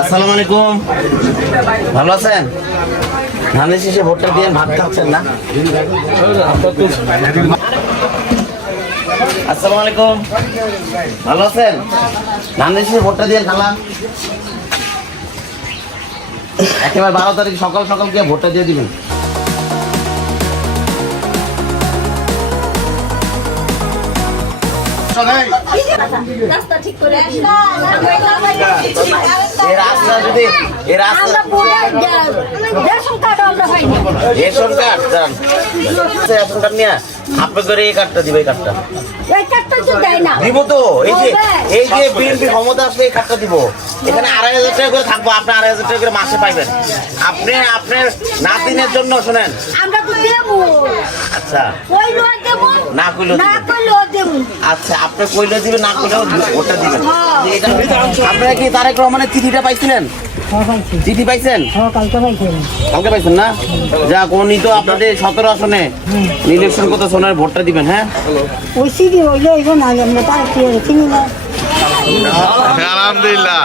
আসসালামু আলাইকুম, ভালো আছেন? ধানের শেষে ভোটটা দিয়ে ভাত খাচ্ছেন না? আসসালামু আলাইকুম, ভালো আছেন? ধানের শেষে ভোটটা দিয়ে খালাম। একেবারে 12 তারিখ সকাল সকাল গিয়ে ভোটটা দিয়ে দিবেন। রাস্তা ঠিক করে এই রাস্তা যদি এই রাস্তা রেশন কার্ড আমরা পাইনি। রেশন কার্ড দেন, রেশন কার্ড নিয়ে আপনি করে এই কার্ডটা দিবে, এই কার্ডটা এই কার্ডটা তো দেয় না। দিব তো। এই যে বিএনপি ক্ষমতা আসলে এই কার্ডটা দিব। এখানে 2,500 টাকা করে থাকবো, আপনি 2,500 টাকা করে মাসে পাইবেন। আপনি আপনার নাতিনের জন্য শোনেন। আমরা তো দেবো, আচ্ছা কইলো দেবো, না কইলো না দিবেন। কইলো দেবো। আচ্ছা আপনি কইলে দিবেন, না কইলেও ওটা দিবেন। আপনারা কি তারেক রহমানের চিঠিটা পাইছিলেন? চিঠি পাইছেন? কালকে পাইছেন না? যাক, উনি তো আপনাদের 17 আসনে ইলেকশন করতে সোনার ভোটটা দিবেন। হ্যাঁ, ওই সিডি হইলো না, আমরা তার কি চিনি না। আলহামদুলিল্লাহ।